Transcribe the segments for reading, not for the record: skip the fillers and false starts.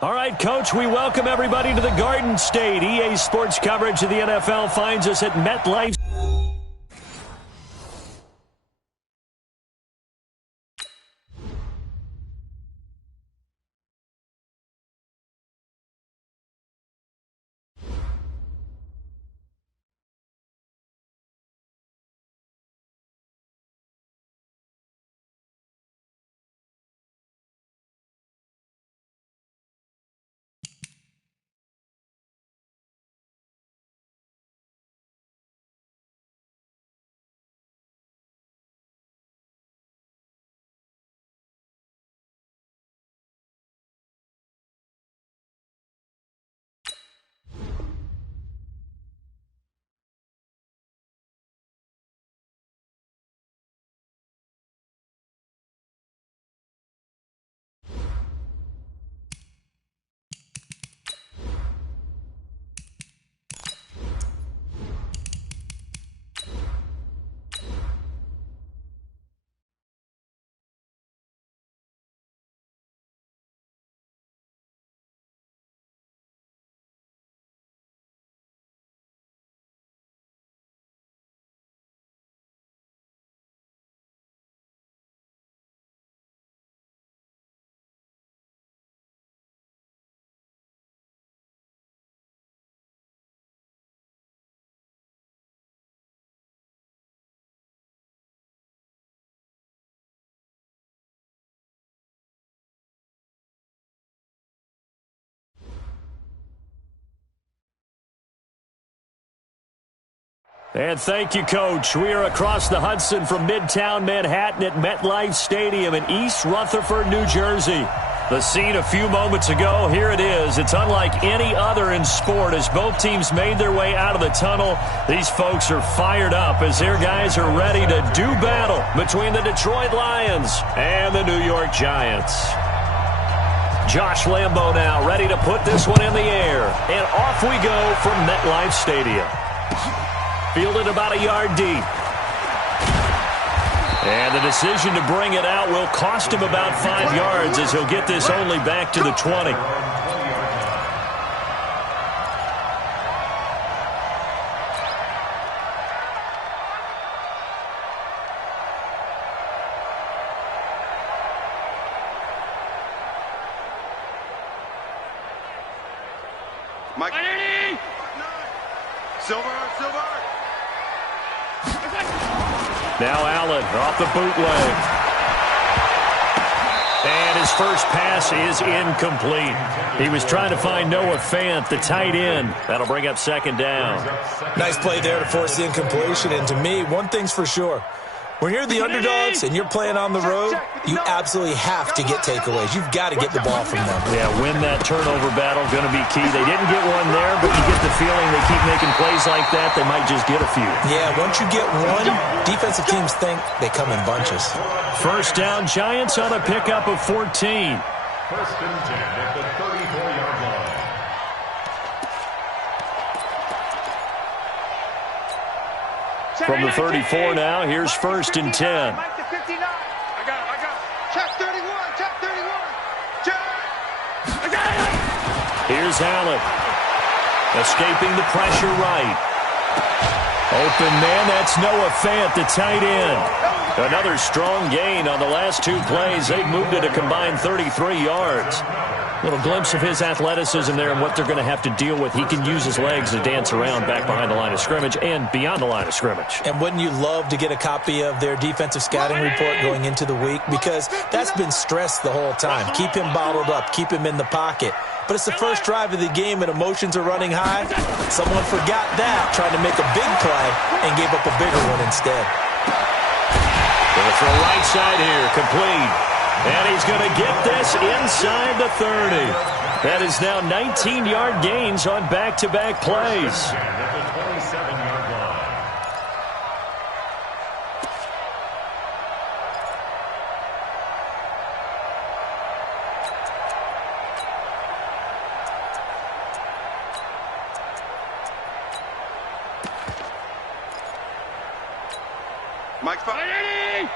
All right, Coach, we welcome everybody to the Garden State. EA Sports coverage of the NFL finds us at MetLife. And thank you, Coach. We are across the Hudson from Midtown Manhattan at MetLife Stadium in East Rutherford, New Jersey. The scene a few moments ago, here it is. It's unlike any other in sport as both teams made their way out of the tunnel. These folks are fired up as their guys are ready to do battle between the Detroit Lions and the New York Giants. Josh Lambo now ready to put this one in the air. And off we go from MetLife Stadium. Fielded about a yard deep. And the decision to bring it out will cost him about 5 yards as he'll get this only back to the 20. Mike. Silver. Now Allen off the bootleg. And his first pass is incomplete. He was trying to find Noah Fant, the tight end. That'll bring up second down. Nice play there to force the incompletion. And to me, one thing's for sure. When you're the underdogs and you're playing on the road, you absolutely have to get takeaways. You've got to get the ball from them. Yeah, win that turnover battle, going to be key. They didn't get one there, but you get the feeling they keep making plays like that, they might just get a few. Yeah, once you get one, defensive teams think they come in bunches. First down, Giants on a pickup of 14. First and 10 at the 34-yard line. From the 34 now, here's first and 10. I got it. Check 31. I got it. Here's Allen. Escaping the pressure right. Open man, that's Noah Fant, the tight end. Another strong gain on the last 2 plays. They've moved it a combined 33 yards. Little glimpse of his athleticism there and what they're going to have to deal with. He can use his legs to dance around back behind the line of scrimmage and beyond the line of scrimmage. And wouldn't you love to get a copy of their defensive scouting report going into the week? Because that's been stressed the whole time. Keep him bottled up. Keep him in the pocket. But it's the first drive of the game and emotions are running high. Someone forgot that, trying to make a big play, and gave up a bigger one instead. Going to throw right side here, complete. And he's going to get this inside the 30. That is now 19-yard gains on back-to-back plays. Mike, I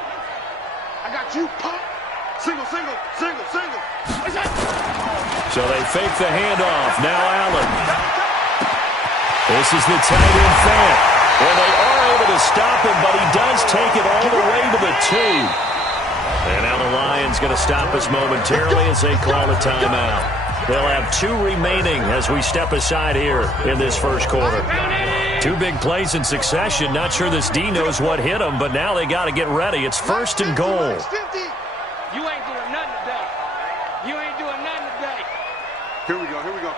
got you, pop. Single, single, single, single. So they fake the handoff. Now Allen. This is the tight end Fant. And they are able to stop him, but he does take it all the way to the 2. And now the Lions going to stop us momentarily as they call a timeout. They'll have 2 remaining as we step aside here in this first quarter. 2 big plays in succession. Not sure this D knows what hit them, but now they got to get ready. It's 1st and goal. You ain't doing nothing today. You ain't doing nothing today. Here we go, here we go.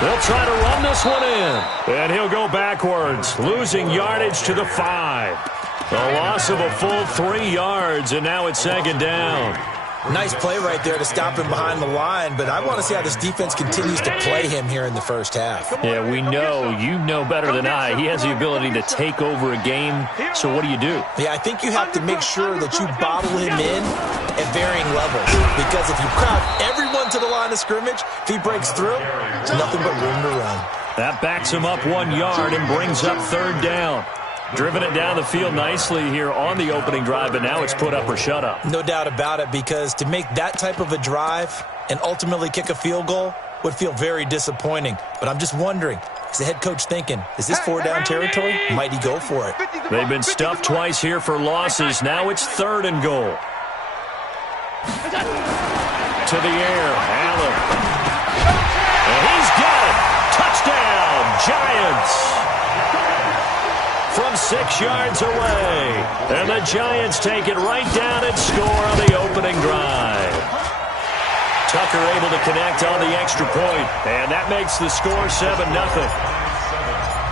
They'll try to run this one in. And he'll go backwards, losing yardage to the 5. A loss of a full 3 yards, and now it's 2nd down. Nice play right there to stop him behind the line, but I want to see how this defense continues to play him here in the first half. Yeah, we know. You know better than I. He has the ability to take over a game, so what do you do? Yeah, I think you have to make sure that you bottle him in at varying levels, because if you crowd everyone to the line of scrimmage, if he breaks through, there's nothing but room to run. That backs him up 1 yard and brings up 3rd down. Driven it down the field nicely here on the opening drive, but now it's put up or shut up. No doubt about it, because to make that type of a drive and ultimately kick a field goal would feel very disappointing. But I'm just wondering, is the head coach thinking, is this 4-down territory? Might he go for it? They've been stuffed twice here for losses. Now it's 3rd and goal. To the air, Allen. And he's got it. Touchdown, Giants. From 6 yards away. And the Giants take it right down and score on the opening drive. Tucker able to connect on the extra point, and that makes the score 7-0.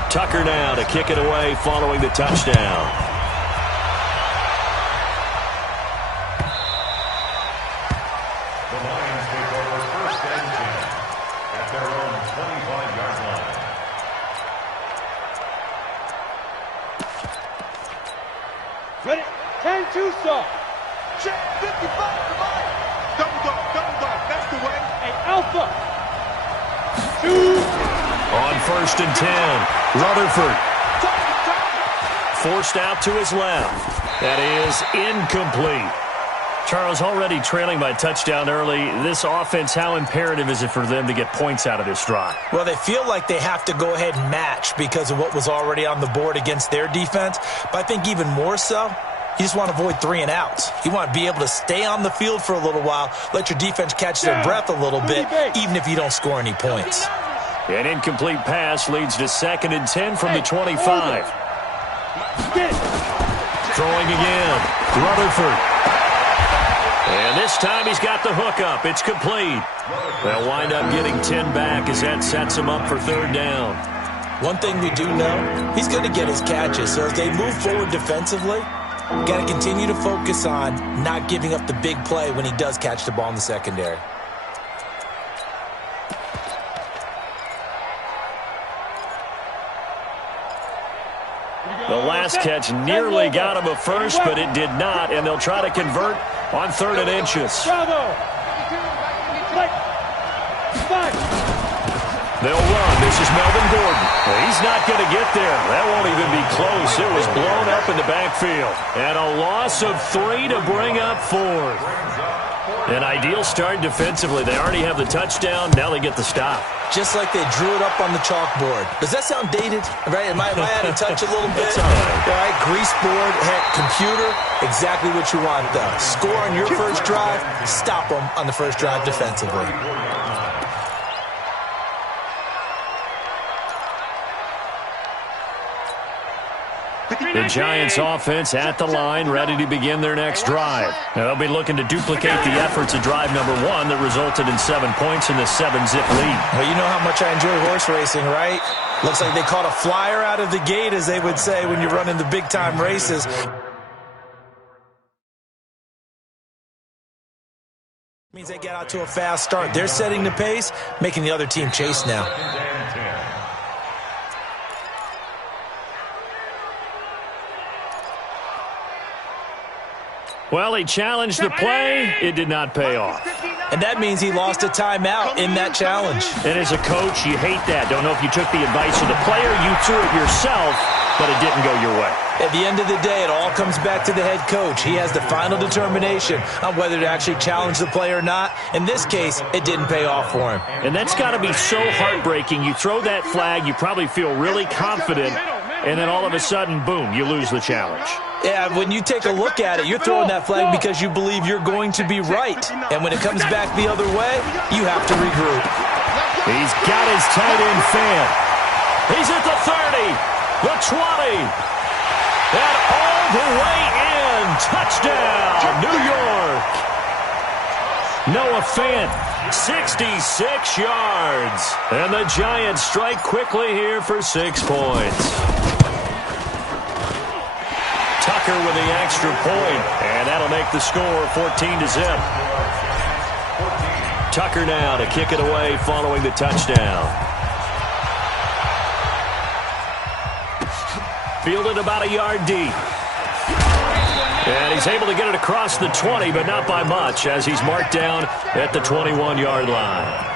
Tucker now to kick it away following the touchdown. The Lions take over 1st and 10 at their own 25-yard line. Ready? 10-2 saw. Check 55, divide. Double dog, that's the way. Hey, Alpha. 2. On 1st and 10, Rutherford. Forced out to his left. That is incomplete. Charles, already trailing by touchdown early. This offense, how imperative is it for them to get points out of this drive? Well, they feel like they have to go ahead and match because of what was already on the board against their defense. But I think even more so, you just want to avoid 3 and outs. You want to be able to stay on the field for a little while, let your defense catch their breath a little bit, even if you don't score any points. An incomplete pass leads to 2nd and 10 from the 25. Throwing again, Rutherford. And this time he's got the hook up. It's complete. They'll wind up getting 10 back as that sets him up for 3rd down. One thing we do know, he's going to get his catches. So as they move forward defensively, got to continue to focus on not giving up the big play when he does catch the ball in the secondary. The last catch nearly got him a first, but it did not, and they'll try to convert on 3rd and inches. They'll run. This is Melvin Gordon. He's not going to get there. That won't even be close. It was blown up in the backfield. And a loss of 3 to bring up 4th. An ideal start defensively. They already have the touchdown. Now they get the stop. Just like they drew it up on the chalkboard. Does that sound dated? Right? Am I out of touch a little bit? It's all right. All right, grease board, heck, computer, exactly what you want though. Score on your first drive, stop them on the first drive defensively. The Giants offense at the line, ready to begin their next drive. Now, they'll be looking to duplicate the efforts of drive number 1 that resulted in 7 points in the 7-zip lead. Well, you know how much I enjoy horse racing, right? Looks like they caught a flyer out of the gate, as they would say when you're running the big-time races. Means they get out to a fast start. They're setting the pace, making the other team chase now. Well, he challenged the play. It did not pay off. And that means he lost a timeout in that challenge. And as a coach, you hate that. Don't know if you took the advice of the player. You threw it yourself, but it didn't go your way. At the end of the day, it all comes back to the head coach. He has the final determination on whether to actually challenge the play or not. In this case, it didn't pay off for him. And that's got to be so heartbreaking. You throw that flag, you probably feel really confident, and then all of a sudden, boom, you lose the challenge. Yeah, when you take a look at it, you're throwing that flag because you believe you're going to be right. And when it comes back the other way, you have to regroup. He's got his tight end fan. He's at the 30, the 20. And all the way in. Touchdown, New York. Noah Fant, 66 yards. And the Giants strike quickly here for 6 points. Tucker with the extra point, and that'll make the score 14-0. Tucker now to kick it away following the touchdown. Fielded about a yard deep. And he's able to get it across the 20, but not by much, as he's marked down at the 21-yard line.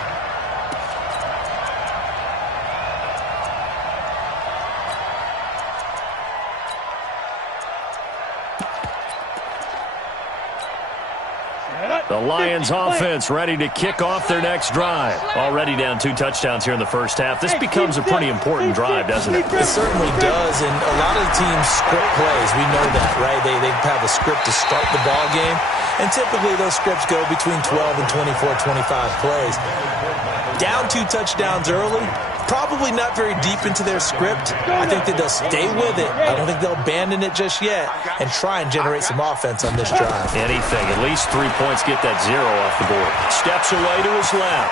The Lions offense ready to kick off their next drive. Already down 2 touchdowns here in the first half. This becomes a pretty important drive, doesn't it? It certainly does, and a lot of the teams script plays. We know that, right? They have a script to start the ball game, and typically those scripts go between 12 and 24, 25 plays. Down 2 touchdowns early, probably not very deep into their script. I think that they'll stay with it. I don't think they'll abandon it just yet and try and generate some offense on this drive. Anything. At least 3 points, get that 0 off the board. Steps away to his left.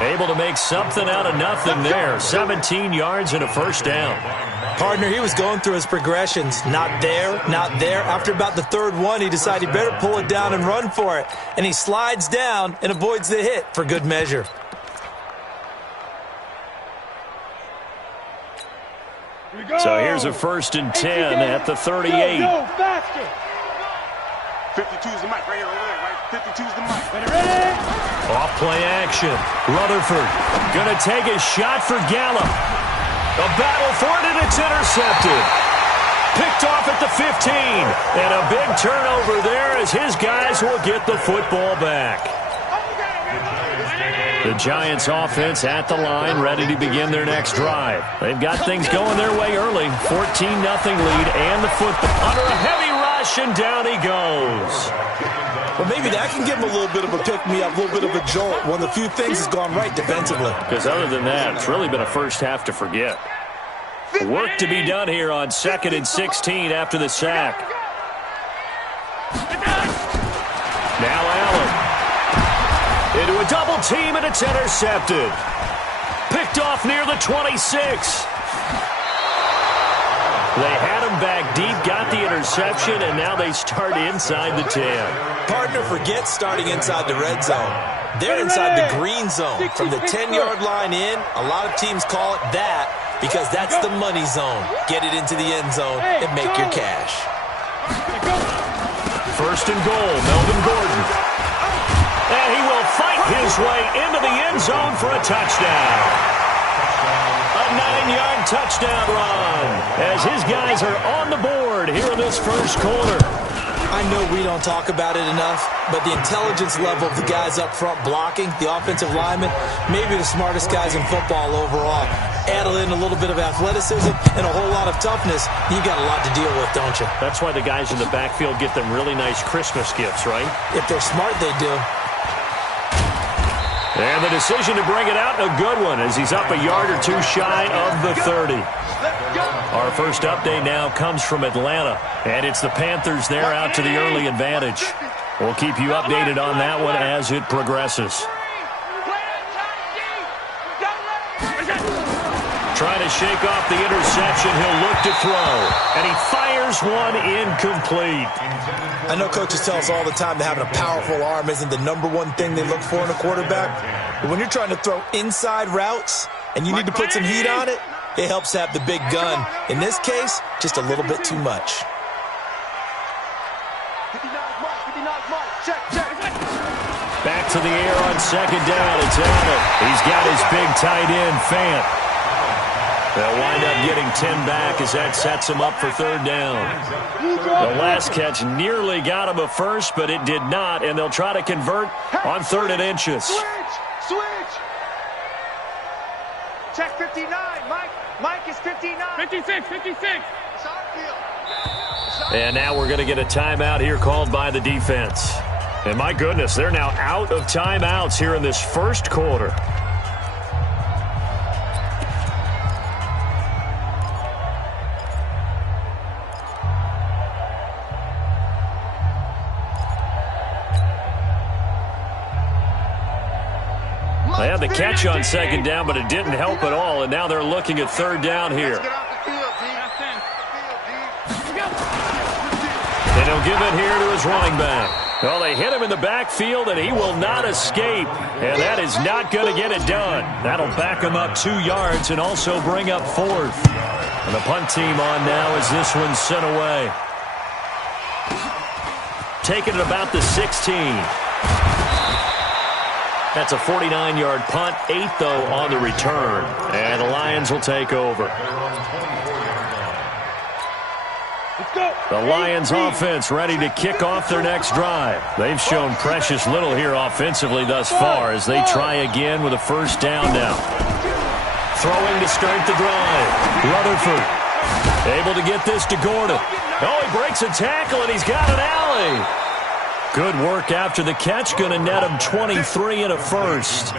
Able to make something out of nothing there. 17 yards and a first down. Partner, he was going through his progressions. Not there, not there. After about the 3rd one, he decided he better pull it down and run for it. And he slides down and avoids the hit for good measure. So here's a 1st and 10 at the 38. 52's the mic right here, right? 52's the mic. Ready? Off play action. Rutherford gonna take a shot for Gallup. A battle for it, and it's intercepted. Picked off at the 15. And a big turnover there as his guys will get the football back. The Giants offense at the line, ready to begin their next drive. They've got things going their way early. 14-0 lead, and the football under a heavy rush, and down he goes. Well, maybe that can give him a little bit of a pick-me-up, a little bit of a jolt. One of the few things has gone right defensively. Because other than that, it's really been a first half to forget. Work to be done here on 2nd and 16 after the sack. Now Allen. Into a double team, and it's intercepted. Picked off near the 26. They had him back deep, got the interception, and now they start inside the 10. Partner, forget starting inside the red zone. They're inside the green zone. From the 10-yard line in, a lot of teams call it that because that's the money zone. Get it into the end zone and make your cash. 1st and goal, Melvin Gordon. And he will fight his way into the end zone for a touchdown. A 9-yard touchdown run as his guys are on the board here in this first quarter. I know we don't talk about it enough, but the intelligence level of the guys up front blocking, the offensive linemen, maybe the smartest guys in football overall. Add in a little bit of athleticism and a whole lot of toughness, you got a lot to deal with, don't you? That's why the guys in the backfield get them really nice Christmas gifts, right? If they're smart, they do. And the decision to bring it out, a good one, as he's up a yard or 2 shy of the 30. Our first update now comes from Atlanta, and it's the Panthers there out to the early advantage. We'll keep you updated on that one as it progresses. Trying to shake off the interception, he'll look to throw, and he fires one incomplete. I know coaches tell us all the time that having a powerful arm isn't the #1 thing they look for in a quarterback. But when you're trying to throw inside routes and you need to put some heat on it, it helps have the big gun. In this case, just a little bit too much. Back to the air on 2nd down. It's Allen. He's got his big tight end, Fant. They'll wind up getting 10 back as that sets him up for third down. The last catch nearly got him a first, but it did not, and they'll try to convert on 3rd and inches. Switch! Check 59. Mike is 59. 56. And now we're going to get a timeout here called by the defense. And my goodness, they're now out of timeouts here in this first quarter. They had the catch on 2nd down, but it didn't help at all, and now they're looking at 3rd down here. And he'll give it here to his running back. Well, they hit him in the backfield, and he will not escape, and that is not going to get it done. That'll back him up 2 yards and also bring up 4th. And the punt team on now as this one's sent away. Taking it about the 16. That's a 49-yard punt, 8 though on the return. And the Lions will take over. The Lions offense ready to kick off their next drive. They've shown precious little here offensively thus far as they try again with a 1st down now. Throwing to start the drive. Rutherford able to get this to Gordon. Oh, he breaks a tackle and he's got an alley. Good work after the catch. Going to net him 23 and a first.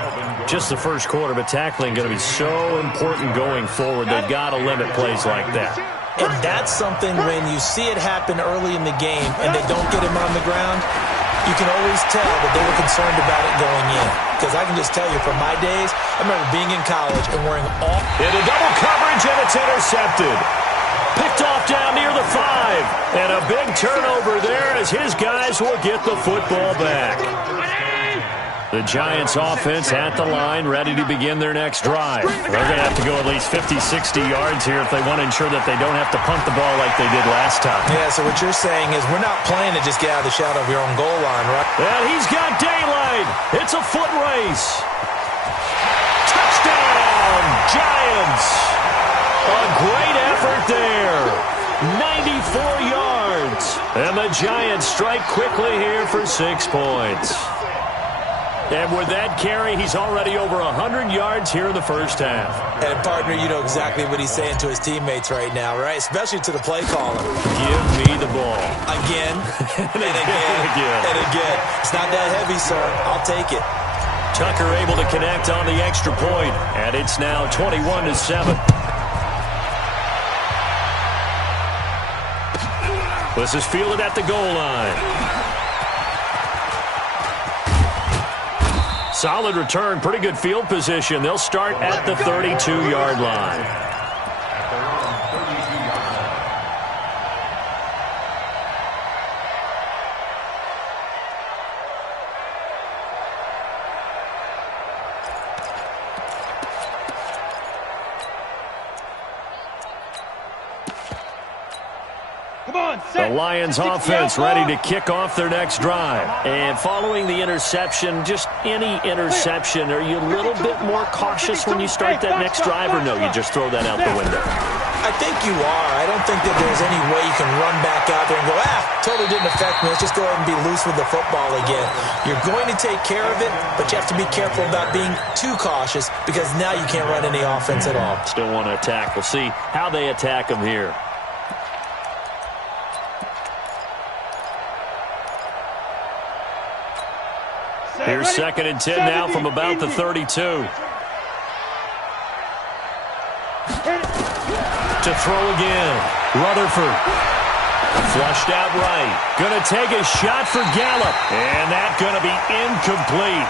Just the first quarter, but tackling going to be so important going forward. They've got to limit plays like that. And that's something when you see it happen early in the game and they don't get him on the ground, you can always tell that they were concerned about it going in. Because I can just tell you from my days, I remember being in college and wearing all... Into double coverage, and it's intercepted. Picked off down near the 5. And a big turnover there as his guys will get the football back. The Giants offense at the line, ready to begin their next drive. They're going to have to go at least 50, 60 yards here if they want to ensure that they don't have to punt the ball like they did last time. Yeah, so what you're saying is we're not playing to just get out of the shadow of your own goal line, right? And he's got daylight. It's a foot race. Touchdown, Giants. A great effort there. 94 yards. And the Giants strike quickly here for 6 points. And with that carry, he's already over 100 yards here in the first half. And, partner, you know exactly what he's saying to his teammates right now, right? Especially to the play caller. Give me the ball. Again, and again, and again. It's not that heavy, sir. I'll take it. Tucker able to connect on the extra point, and it's now 21-7. This is fielded at the goal line. Solid return, pretty good field position. They'll start at the 32-yard line. The Lions offense ready to kick off their next drive. And following the interception, just any interception, are you a little bit more cautious when you start that next drive, or no, you just throw that out the window? I think you are. I don't think that there's any way you can run back out there and go, totally didn't affect me. Let's just go ahead and be loose with the football again. You're going to take care of it, but you have to be careful about being too cautious because now you can't run any offense at all. Still want to attack. We'll see how they attack them here. Here's 2nd and 10 now from about the 32. To throw again. Rutherford. Flushed out right. Going to take a shot for Gallup. And that's going to be incomplete.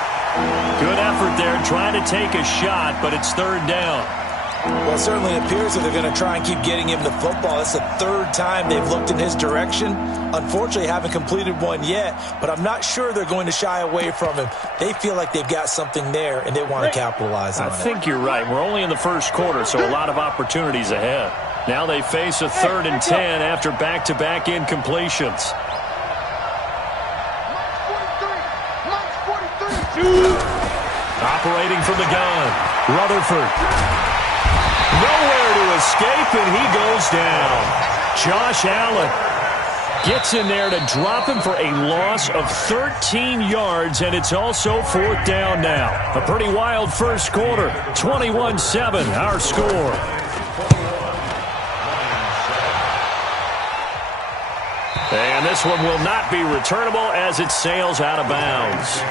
Good effort there trying to take a shot, but it's 3rd down. Well, it certainly appears that they're going to try and keep getting him the football. It's the 3rd time they've looked in his direction. Unfortunately, haven't completed one yet, but I'm not sure they're going to shy away from him. They feel like they've got something there, and they want to capitalize on it. I think you're right. We're only in the first quarter, so a lot of opportunities ahead. Now they face a 3rd and 10 after back-to-back incompletions. Operating from the gun, Rutherford. Nowhere escape, and he goes down. Josh Allen gets in there to drop him for a loss of 13 yards, and it's also 4th down now. A pretty wild first quarter, 21-7, our score. And this one will not be returnable as it sails out of bounds.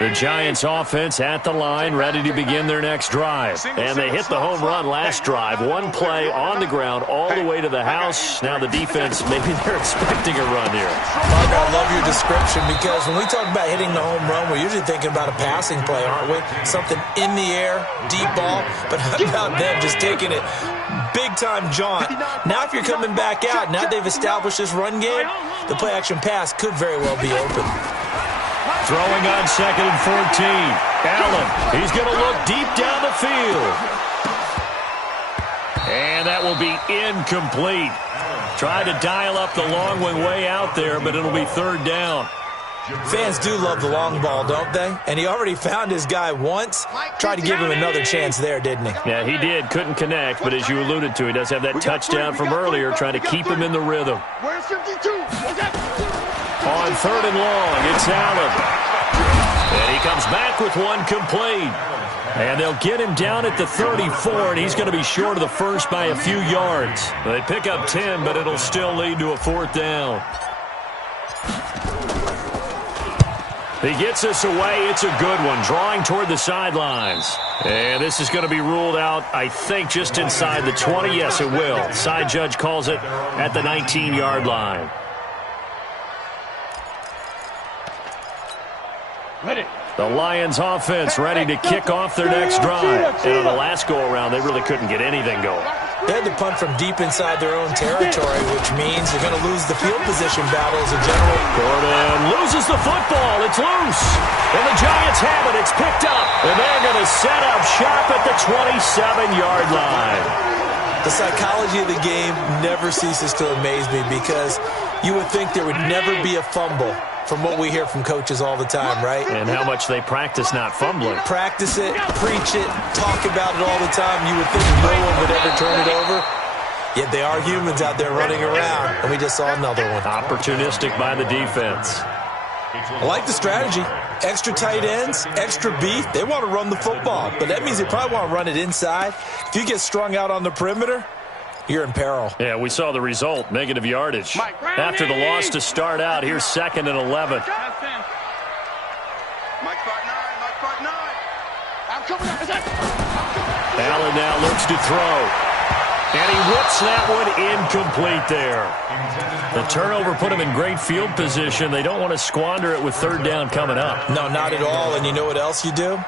The Giants offense at the line, ready to begin their next drive. And they hit the home run last drive. One play on the ground all the way to the house. Now the defense, maybe they're expecting a run here. I love your description, because when we talk about hitting the home run, we're usually thinking about a passing play, aren't we? Something in the air, deep ball. But how about them just taking it big-time jaunt? Now if you're coming back out, now they've established this run game, the play-action pass could very well be open. Throwing on 2nd and 14. Allen, he's going to look deep down the field. And that will be incomplete. Tried to dial up the long one way out there, but it'll be 3rd down. Fans do love the long ball, don't they? And he already found his guy once. Tried to give him another chance there, didn't he? Yeah, he did. Couldn't connect, but as you alluded to, he does have that touchdown from earlier, trying to keep him in the rhythm. Where's 52? On 3rd and long, it's Allen. And he comes back with one complete. And they'll get him down at the 34, and he's going to be short of the first by a few yards. They pick up 10, but it'll still lead to a 4th down. He gets us away. It's a good one, drawing toward the sidelines. And this is going to be ruled out, I think, just inside the 20. Yes, it will. Side judge calls it at the 19-yard line. Ready. The Lions offense ready to kick off their next drive. And on the last go-around, they really couldn't get anything going. They had to punt from deep inside their own territory, which means they're going to lose the field position battle as a general. Gordon loses the football. It's loose. And the Giants have it. It's picked up. And they're going to set up shop at the 27-yard line. The psychology of the game never ceases to amaze me, because you would think there would never be a fumble from what we hear from coaches all the time, right? And how much they practice not fumbling. Practice it, preach it, talk about it all the time. You would think no one would ever turn it over. Yet they are humans out there running around, and we just saw another one. Opportunistic by the defense. I like the strategy. Extra tight ends, extra beef. They want to run the football, but that means they probably want to run it inside. If you get strung out on the perimeter, you're in peril. Yeah, we saw the result, negative yardage. After the loss to start out, here's 2nd and 11. Mike 5-9, Mike 5-9. I'm coming up. Allen now looks to throw. And he whips that one incomplete there. The turnover put him in great field position. They don't want to squander it with 3rd down coming up. No, not at all. And you know what else you do?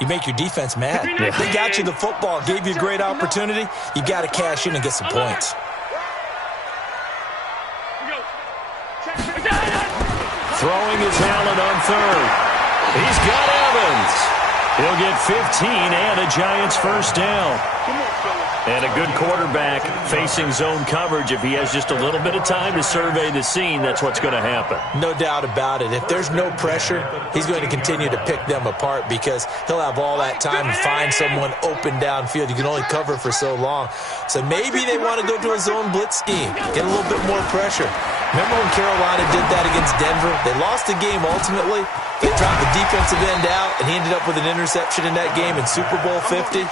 You make your defense mad. Yeah. They got you the football, gave you a great opportunity. You got to cash in and get some points. Throwing is Allen on 3rd. He's got Evans. He'll get 15 and a Giants 1st down. And a good quarterback facing zone coverage. If he has just a little bit of time to survey the scene, that's what's going to happen. No doubt about it. If there's no pressure, he's going to continue to pick them apart, because he'll have all that time to find someone open downfield. You can only cover for so long. So maybe they want to go to a zone blitz scheme, get a little bit more pressure. Remember when Carolina did that against Denver? They lost the game ultimately. They dropped the defensive end out, and he ended up with an interception in that game in Super Bowl 50.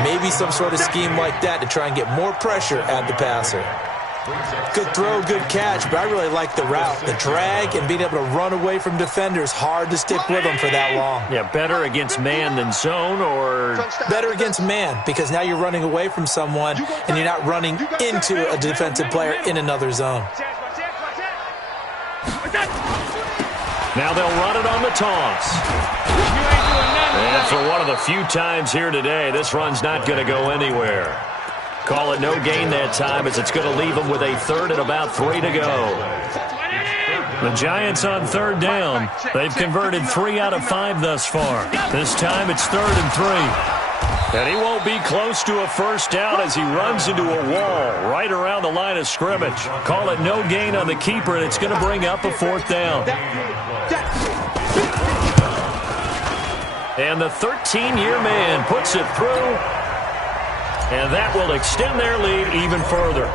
Maybe some sort of scheme like that to try and get more pressure at the passer. Good throw, good catch, but I really like the route. The drag and being able to run away from defenders, hard to stick with them for that long. Yeah, better against man than zone, or better against man, because now you're running away from someone and you're not running into a defensive player in another zone. now they'll run it on the toss. And for one of the few times here today, this run's not going to go anywhere. Call it no gain that time, as it's going to leave them with a 3rd and about 3 to go. The Giants on 3rd down. They've converted 3 out of 5 thus far. This time it's 3rd and 3. And he won't be close to a first down as he runs into a wall right around the line of scrimmage. Call it no gain on the keeper, and it's going to bring up a fourth down. And the 13-year man puts it through, and that will extend their lead even further.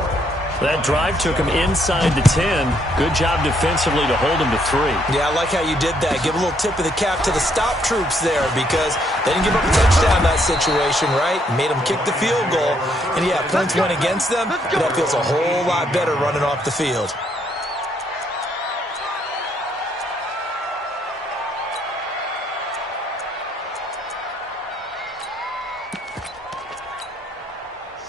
That drive took him inside the 10. Good job defensively to hold him to 3. Yeah, I like how you did that. Give a little tip of the cap to the stop troops there because they didn't give up a touchdown in that situation, right? Made them kick the field goal. And, yeah, points went against them, but that feels a whole lot better running off the field.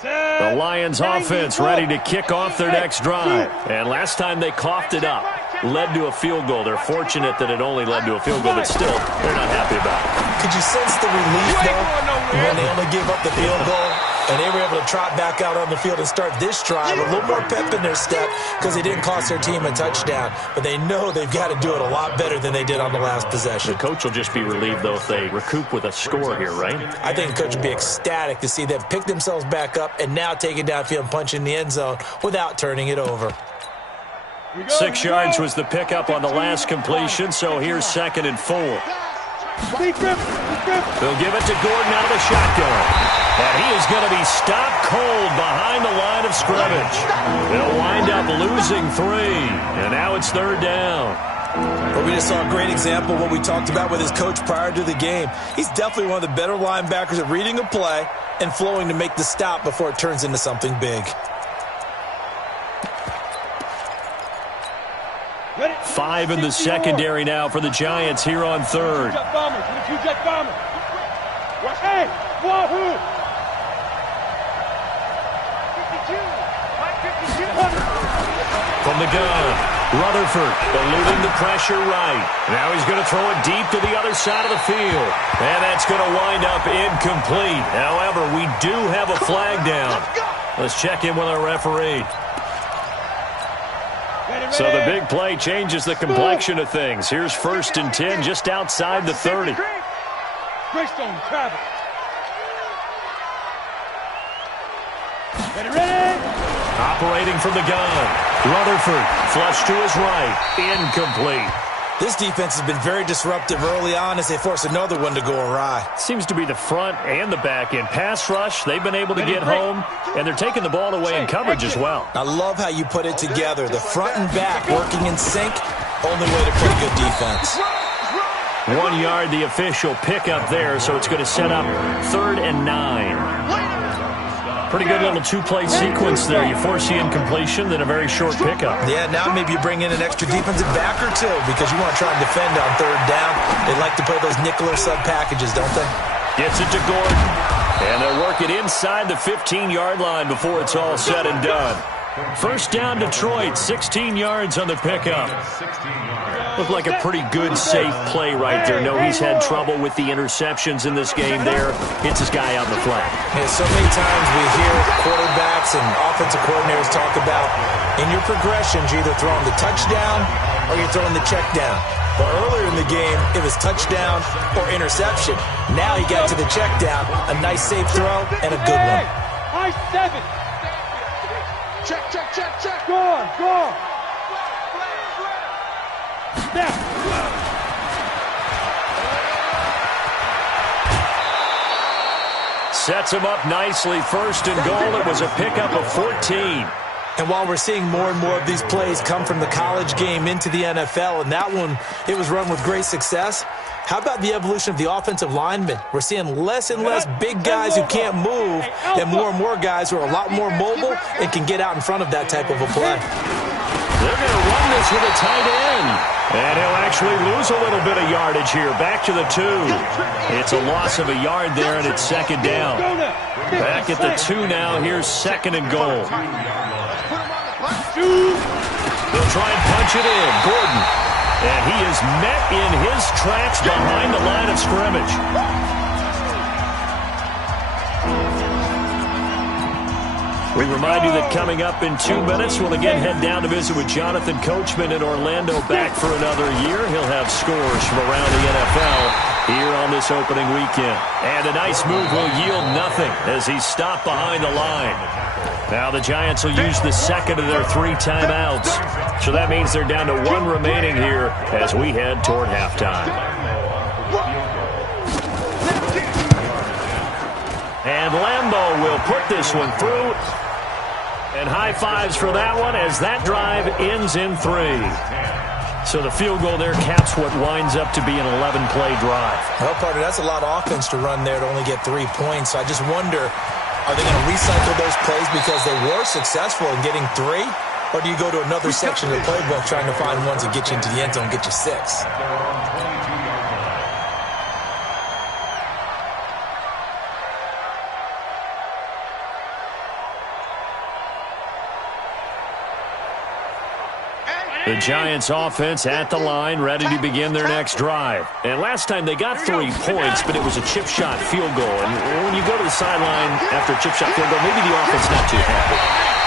The Lions offense ready to kick off their next drive. And last time they coughed it up, led to a field goal. They're fortunate that it only led to a field goal, but still, they're not happy about it. Could you sense the relief, though, when they only gave up the field goal? And they were able to trot back out on the field and start this drive. A little more pep in their step because they didn't cost their team a touchdown. But they know they've got to do it a lot better than they did on the last possession. The coach will just be relieved, though, if they recoup with a score here, right? I think the coach will be ecstatic to see them pick themselves back up and now take it downfield and punch in the end zone without turning it over. 6 yards was the pickup on the last completion, so here's 2nd and 4. They'll give it to Gordon out of the shotgun. And he is going to be stopped cold behind the line of scrimmage. They'll wind up losing 3. And now it's 3rd down. But we just saw a great example of what we talked about with his coach prior to the game. He's definitely one of the better linebackers at reading a play and flowing to make the stop before it turns into something big. 5 in the secondary now for the Giants here on 3rd. From the gun, Rutherford eluding the pressure right. Now he's going to throw it deep to the other side of the field. And that's going to wind up incomplete. However, we do have a flag down. Let's check in with our referee. So the big play changes the complexion of things. Here's 1st and 10 just outside the 30. Operating from the gun. Rutherford, flush to his right. Incomplete. This defense has been very disruptive early on as they force another one to go awry. Seems to be the front and the back end. Pass rush, they've been able to get home, and they're taking the ball away in coverage as well. I love how you put it together. The front and back working in sync, only way to play good defense. 1 yard, the official pickup there, so it's going to set up 3rd and 9. Pretty good little 2-play sequence there. You force the incompletion, then a very short pickup. Yeah, now maybe you bring in an extra defensive back or two because you want to try and defend on 3rd down. They like to play those nickel or sub packages, don't they? Gets it to Gordon. And they'll work it inside the 15-yard line before it's all said and done. 1st down, Detroit, 16 yards on the pickup. Looked like a pretty good, safe play right there. No, he's had trouble with the interceptions in this game there. Hits his guy out in the flat. Yeah, so many times we hear quarterbacks and offensive coordinators talk about in your progressions, you're either throwing the touchdown or you're throwing the check down. But earlier in the game, it was touchdown or interception. Now he got to the check down, a nice safe throw, and a good one. High 7. Check. Go on. Sets him up nicely. 1st and goal. It was a pickup of 14. And while we're seeing more and more of these plays come from the college game into the NFL, and that one, it was run with great success, how about the evolution of the offensive linemen? We're seeing less and less big guys who can't move and more guys who are a lot more mobile and can get out in front of that type of a play. They're going to run this with a tight end. And he'll actually lose a little bit of yardage here. Back to the 2. It's a loss of a yard there, and it's 2nd down. Back at the 2 now. Here's 2nd and goal. They'll try and punch it in. Gordon. And he is met in his tracks behind the line of scrimmage. We remind you that coming up in 2 minutes, we'll again head down to visit with Jonathan Coachman in Orlando, back for another year. He'll have scores from around the NFL here on this opening weekend. And a nice move will yield nothing as he's stopped behind the line. Now the Giants will use the second of their 3 timeouts. So that means they're down to 1 remaining here as we head toward halftime. And Lambeau will put this one through. And high fives for that one as that drive ends in 3. So the field goal there caps what winds up to be an 11-play drive. Well, partner, that's a lot of offense to run there to only get 3 points. So I just wonder, are they going to recycle those plays because they were successful in getting 3? Or do you go to another section of the playbook trying to find ones that get you into the end zone and get you 6? The Giants offense at the line, ready to begin their next drive. And last time they got 3 points, but it was a chip shot field goal. And when you go to the sideline after a chip shot field goal, maybe the offense not too happy.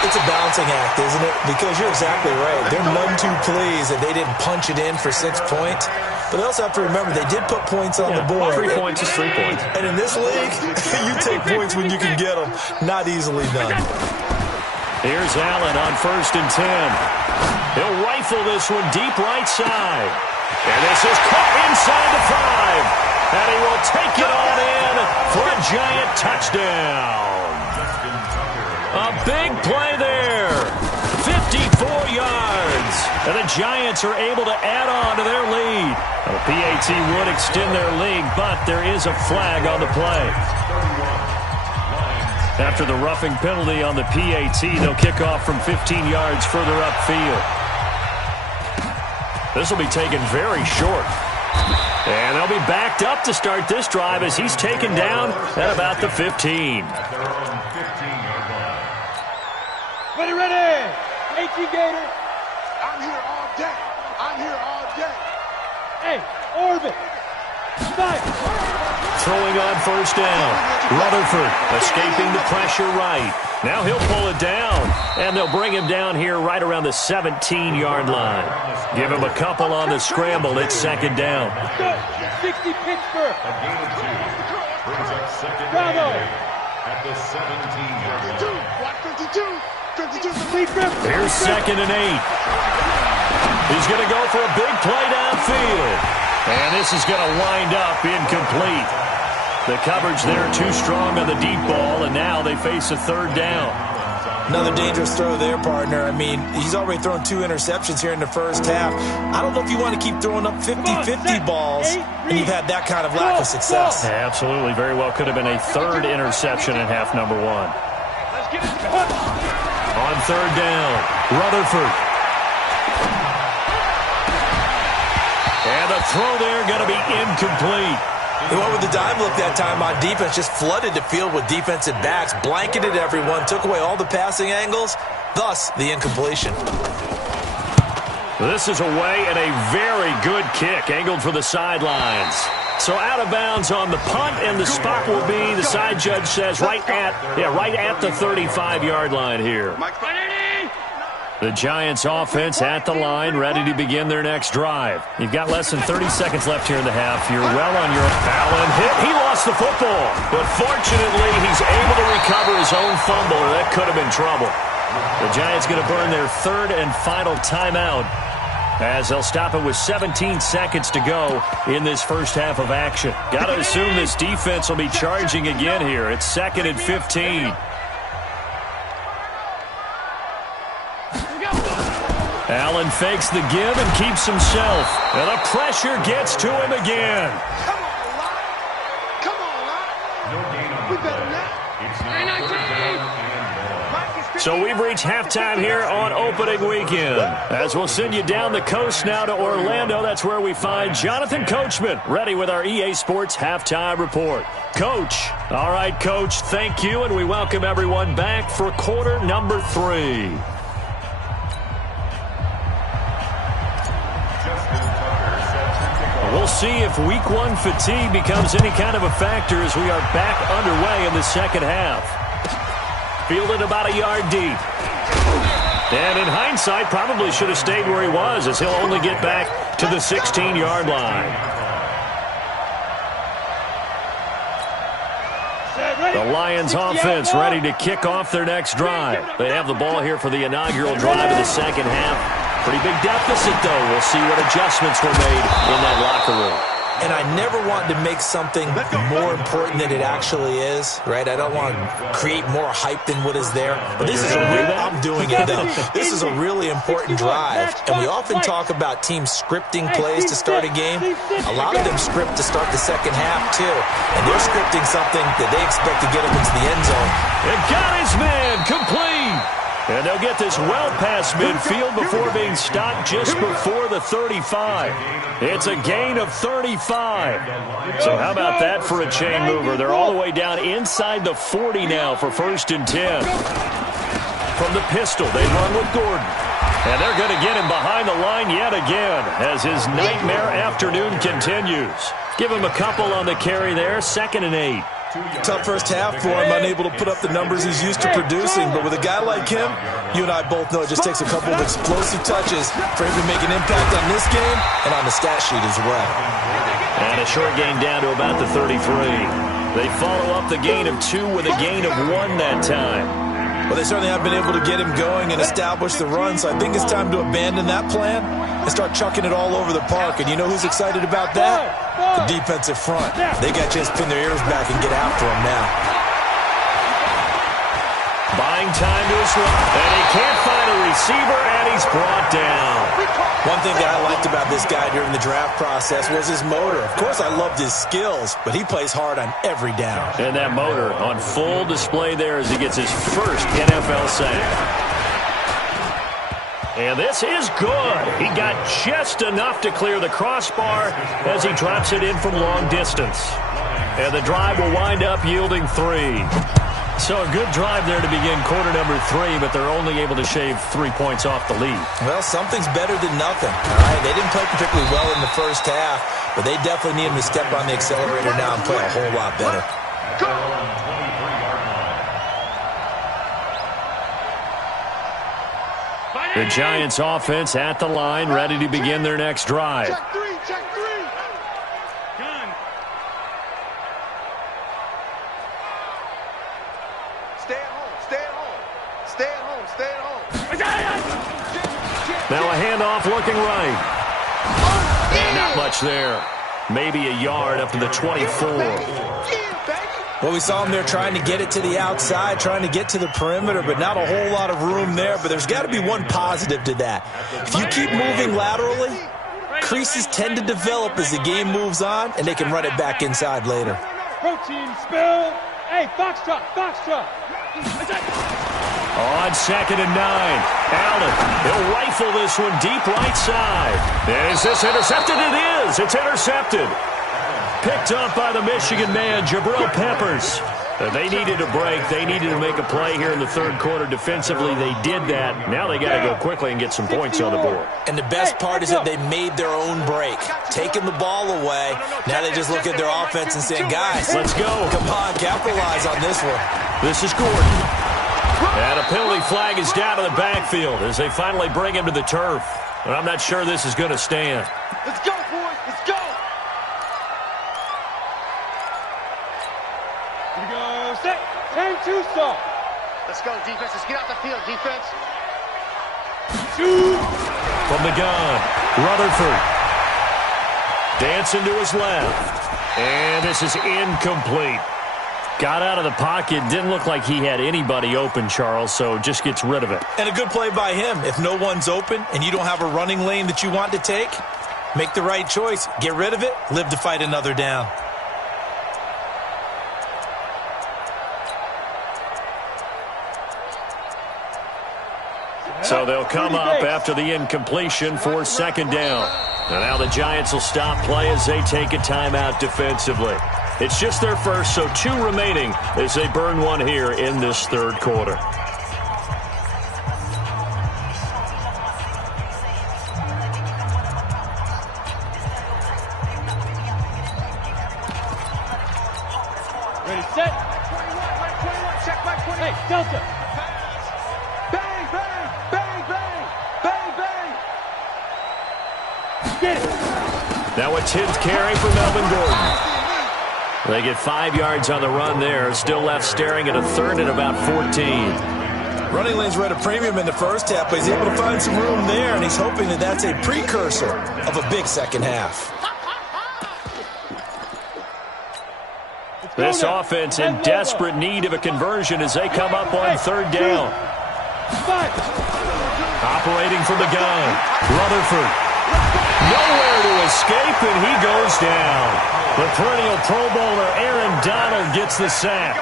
It's a balancing act, isn't it? Because you're exactly right. They're none too pleased that they didn't punch it in for 6 points. But they also have to remember they did put points on the board. 3 points is 3 points. And in this league, you take points when you can get them. Not easily done. Here's Allen on 1st and 10. He'll rifle this one deep right side. And this is caught inside the 5. And he will take it on in for a Giant touchdown. A big play there. 54 yards. And the Giants are able to add on to their lead. The PAT would extend their lead, but there is a flag on the play. After the roughing penalty on the PAT, they'll kick off from 15 yards further upfield. This will be taken very short. And they'll be backed up to start this drive as he's taken down at about the 15. Ready. H.E. Gator. I'm here all day. I'm here all day. Hey, orbit. Stop. Throwing on 1st down. Rutherford escaping the pressure right. Now he'll pull it down, and they'll bring him down here right around the 17-yard line. Give him a couple on the scramble. It's 2nd down. 60 Pittsburgh. A gain of 2 brings up 2nd Bravo. at the 17-yard line. 52. Here's 2nd and 8. He's going to go for a big play downfield. And this is going to wind up incomplete. The coverage there too strong on the deep ball, and now they face a 3rd down. Another dangerous throw there, partner. I mean, he's already thrown 2 interceptions here in the first half. I don't know if you want to keep throwing up 50-50 balls, and you've had that kind of lack of success. Yeah, absolutely. Very well could have been a 3rd interception in half number 1. Let's get it. On 3rd down, Rutherford. And the throw there going to be incomplete. They went with the dime look that time on defense, just flooded the field with defensive backs, blanketed everyone, took away all the passing angles, thus the incompletion. This is away and a very good kick, angled for the sidelines. So out of bounds on the punt, and the spot will be, the side judge says, right at the 35-yard line here. The Giants offense at the line, ready to begin their next drive. You've got less than 30 seconds left here in the half. You're well on your Allen hit. He lost the football, but fortunately he's able to recover his own fumble. That could have been trouble. The Giants going to burn their 3rd and final timeout as they'll stop it with 17 seconds to go in this first half of action. Got to assume this defense will be charging again here. It's 2nd and 15. Allen fakes the give and keeps himself. And the pressure gets to him again. Come on, Lott. We better not. It's now 3rd down and 1. So we've reached halftime here on opening weekend. As we'll send you down the coast now to Orlando, that's where we find Jonathan Coachman, ready with our EA Sports halftime report. Coach. All right, Coach, thank you, and we welcome everyone back for quarter number 3. We'll see if week 1 fatigue becomes any kind of a factor as we are back underway in the second half. Fielded about a yard deep. And in hindsight, probably should have stayed where he was as he'll only get back to the 16-yard line. The Lions offense ready to kick off their next drive. They have the ball here for the inaugural drive of the second half. Pretty big deficit, though. We'll see what adjustments were made in that locker room. And I never want to make something more important than it actually is, right? I don't want to create more hype than what is there. But this is I'm doing it, though. This is a really important drive. And we often talk about teams scripting plays to start a game. A lot of them script to start the second half, too. And they're scripting something that they expect to get them into the end zone. And got his man complete. And they'll get this well past midfield before being stopped just before the 35. It's a gain of 35. So how about that for a chain mover? They're all the way down inside the 40 now for 1st and 10. From the pistol, they run with Gordon. And they're going to get him behind the line yet again as his nightmare afternoon continues. Give him a couple on the carry there, 2nd and 8. Tough first half for him, unable to put up the numbers he's used to producing. But with a guy like him, you and I both know it just takes a couple of explosive touches for him to make an impact on this game and on the stat sheet as well. And a short gain down to about the 33. They follow up the gain of 2 with a gain of 1 that time. Well, they certainly have been able to get him going and establish the run, so I think it's time to abandon that plan and start chucking it all over the park. And you know who's excited about that? The defensive front. They got a chance to pin their ears back and get after him now. Buying time to his left, and he can't find a receiver, and he's brought down. One thing that I liked about this guy during the draft process was his motor. Of course, I loved his skills, but he plays hard on every down. And that motor on full display there as he gets his first NFL sack. And this is good. He got just enough to clear the crossbar as he drops it in from long distance. And the drive will wind up yielding 3. So a good drive there to begin quarter number 3, but they're only able to shave 3 points off the lead. Well, something's better than nothing. All right, they didn't play particularly well in the first half, but they definitely need him to step on the accelerator now and play a whole lot better. The Giants offense at the line, ready to begin their next drive. Check 3, check 3. Gun. Stay at home, stay at home. Stay at home, stay at home. Now a handoff looking right. And not much there. Maybe a yard up to the 24. Well, we saw him there trying to get it to the outside, trying to get to the perimeter, but not a whole lot of room there. But there's got to be one positive to that. If you keep moving laterally, creases tend to develop as the game moves on, and they can run it back inside later. Protein spill. Hey, Foxtrot, Foxtrot. On 2nd and 9. Allen, he'll rifle this one deep right side. And is this intercepted? It is. It's intercepted. Picked up by the Michigan man, Jabril Peppers. They needed a break. They needed to make a play here in the third quarter. Defensively, they did that. Now they got to go quickly and get some points on the board. And the best part is that they made their own break, taking the ball away. Now they just look at their offense and saying, guys, let's go. Come on, capitalize on this one. This is Gordon. And a penalty flag is down to the backfield as they finally bring him to the turf. But I'm not sure this is going to stand. Let's go, boys, let's go. Here we go. Set. 10-2 stop. Let's go, defense. Let's get out the field, defense. Shoot. From the gun, Rutherford. Dancing to his left. And this is incomplete. Got out of the pocket. Didn't look like he had anybody open, Charles, so just gets rid of it. And a good play by him. If no one's open and you don't have a running lane that you want to take, make the right choice. Get rid of it. Live to fight another down. So they'll come up after the incompletion for 2nd down. And now the Giants will stop play as they take a timeout defensively. It's just their first, so 2 remaining as they burn one here in this third quarter. Ready, set. 21, check my 20. Hey, Delta. Bang, bang, bang, bang, bang, bang. Get it. Now a 10th carry for Melvin Gordon. They get 5 yards on the run there. Still left staring at a third and about 14. Running lanes were at a premium in the first half, but he's able to find some room there, and he's hoping that that's a precursor of a big second half. This offense in desperate need of a conversion as they come up on third down. Operating from the gun, Rutherford. Nowhere to escape, and he goes down. The perennial Pro Bowler Aaron Donald gets the sack.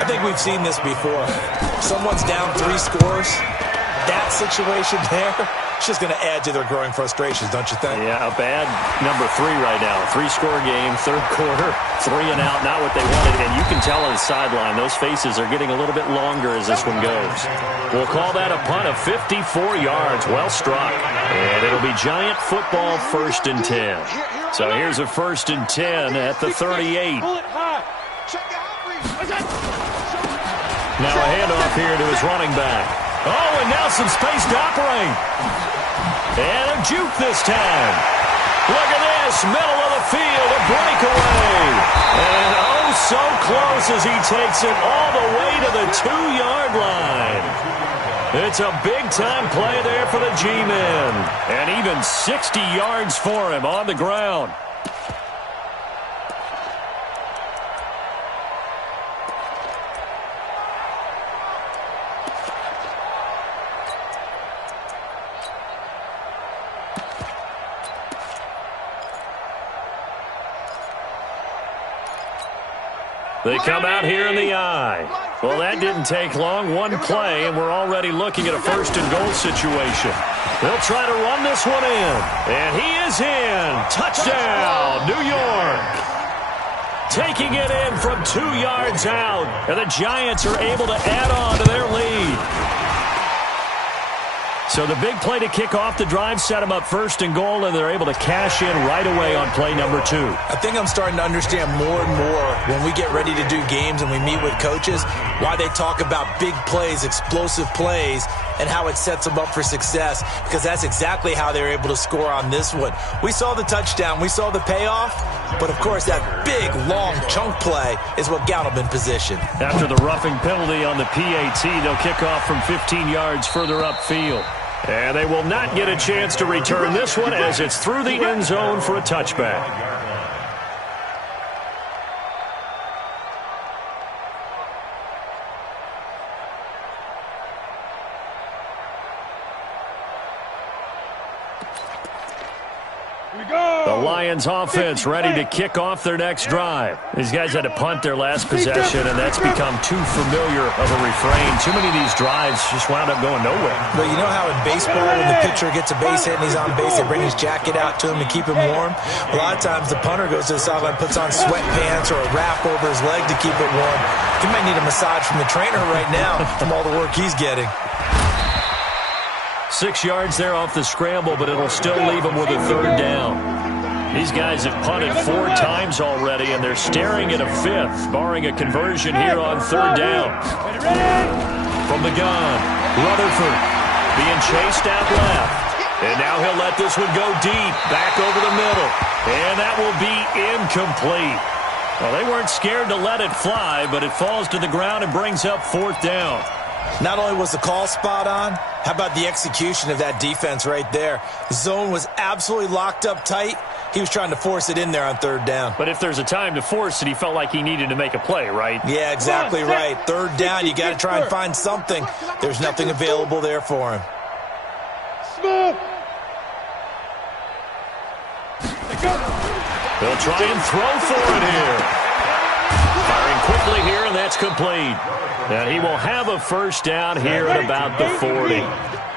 I think we've seen this before. Someone's down 3 scores. That situation there, it's just going to add to their growing frustrations, don't you think? Yeah, a bad number 3 right now. 3-score game, third quarter, 3 and out, not what they wanted. And you can tell on the sideline, those faces are getting a little bit longer as this one goes. We'll call that a punt of 54 yards. Well struck. And it'll be Giant football 1st and 10. So here's a 1st and 10 at the 38. Now a handoff here to his running back. Oh, and now some space to operate. And a juke this time. Look at this, middle of the field, a breakaway. And oh, so close as he takes it all the way to the 2-yard line. It's a big-time play there for the G-men. And even 60 yards for him on the ground. They come out here in the eye. Well, that didn't take long. One play, and we're already looking at a 1st and goal situation. They'll try to run this one in. And he is in. Touchdown, New York. Taking it in from 2 yards out. And the Giants are able to add on to their lead. So the big play to kick off the drive set them up 1st and goal, and they're able to cash in right away on play number 2. I think I'm starting to understand more and more when we get ready to do games and we meet with coaches why they talk about big plays, explosive plays, and how it sets them up for success, because that's exactly how they're able to score on this one. We saw the touchdown. We saw the payoff. But, of course, that big, long chunk play is what got them in position. After the roughing penalty on the PAT, they'll kick off from 15 yards further upfield. And they will not get a chance to return this one as it's through the end zone for a touchback. The Lions offense ready to kick off their next drive. These guys had to punt their last possession, and that's become too familiar of a refrain. Too many of these drives just wound up going nowhere. But you know how in baseball, when the pitcher gets a base hit and he's on base, they bring his jacket out to him to keep him warm? A lot of times the punter goes to the sideline, puts on sweatpants or a wrap over his leg to keep it warm. He might need a massage from the trainer right now from all the work he's getting. 6 yards there off the scramble, but it'll still leave them with a 3rd down. These guys have punted 4 times already, and they're staring at a 5th, barring a conversion here on 3rd down. From the gun, Rutherford being chased out left. And now he'll let this one go deep, back over the middle. And that will be incomplete. Well, they weren't scared to let it fly, but it falls to the ground and brings up 4th down. Not only was the call spot on, how about the execution of that defense right there? The zone was absolutely locked up tight. He was trying to force it in there on 3rd down. But if there's a time to force it, he felt like he needed to make a play, right? Yeah, exactly right. 3rd down, you got to try and find something. There's nothing available there for him. They'll try and throw for it here. Firing quickly here, and that's complete. And he will have a 1st down here at about the 40.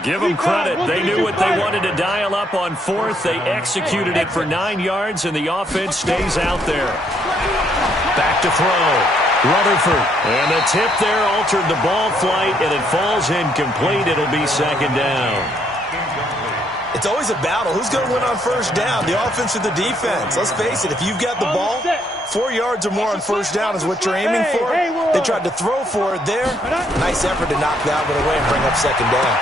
Give them credit. They knew what they wanted to dial up on 4th. They executed it for 9 yards, and the offense stays out there. Back to throw. Rutherford. And the tip there altered the ball flight, and it falls incomplete. It'll be 2nd down. It's always a battle. Who's going to win on 1st down, the offense or the defense? Let's face it, if you've got the ball, 4 yards or more on 1st down is what you're aiming for. They tried to throw for it there. Nice effort to knock that one away and bring up 2nd down.